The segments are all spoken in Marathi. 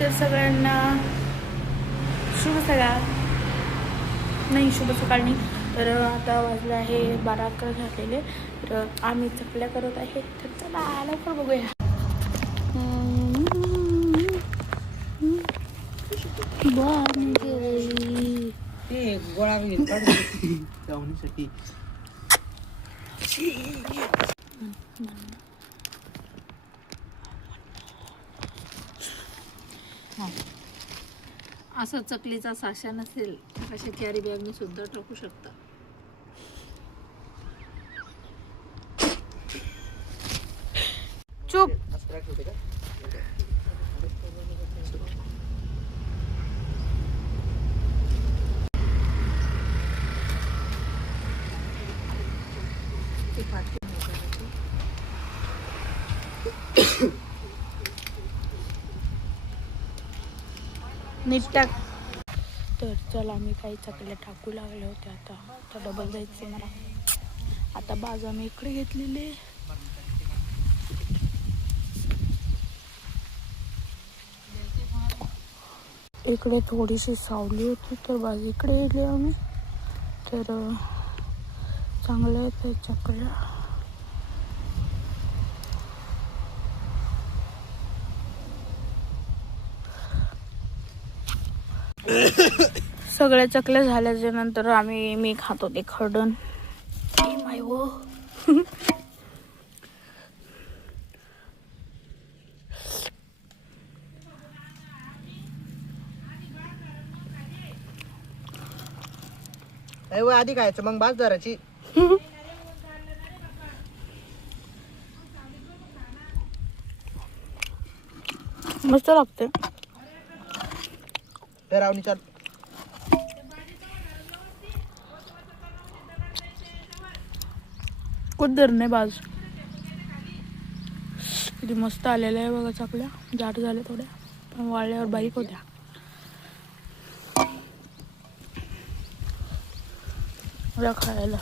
तर सगळ्यांना शुभ सकाळ. नाही, शुभ सकाळ नाही. तर आता वाजले आहे 12-11 झालेले. तर आम्ही चकल्या करत आहे. तर चला लवकर बघूया. ते गोळा जाऊनीसाठी असं चकलीचा साशा नसेल तर अशा कॅरी बॅगने सुद्धा टाकू शकता. चुप. नीट टाक. तर चला आम्ही काही चकल्या टाकू लागले होते. आता डबल जायचं मला. आता बाज आम्ही इकडे घेतलेले. इकडे थोडीशी सावली होती तर बाज इकडे गेले आम्ही. तर चांगल्या आहेत चकल्या. सगळ्या चकल्या झाल्याच्या नंतर मी खात होते खरडण. माय वो. आधी खायचं मग बाजाराची. मस्त लागते. रावणी चाल. कुदर नाही बाज. किती मस्त आलेल्या आहे बघा चकल्या. जाड झाल्या थोड्या पण वाळल्यावर बारीक होत्या. मला खायला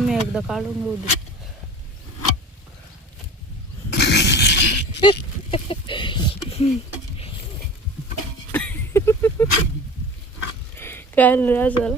मी एकदा काढून घेऊ दे. काय झालं.